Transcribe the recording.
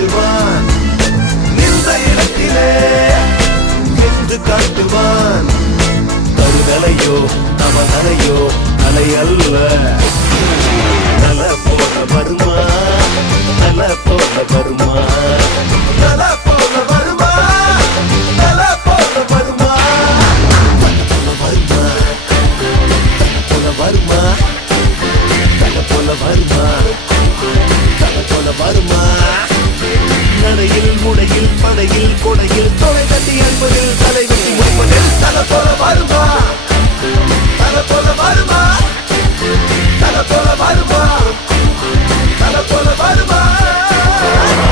காட்டுவான், நின்ற இடத்திலே நின்று காட்டுவான். கருதலையோ அவனலையோ அலை அல்ல, நல போல வருமா, நல போல வருமா, நல போல வருமா, நல போல வருமா, வருமா, போல வருமா, நல போல வருமா, நல போல வருமா. நடையில் முடையில் படையில் கொடையில்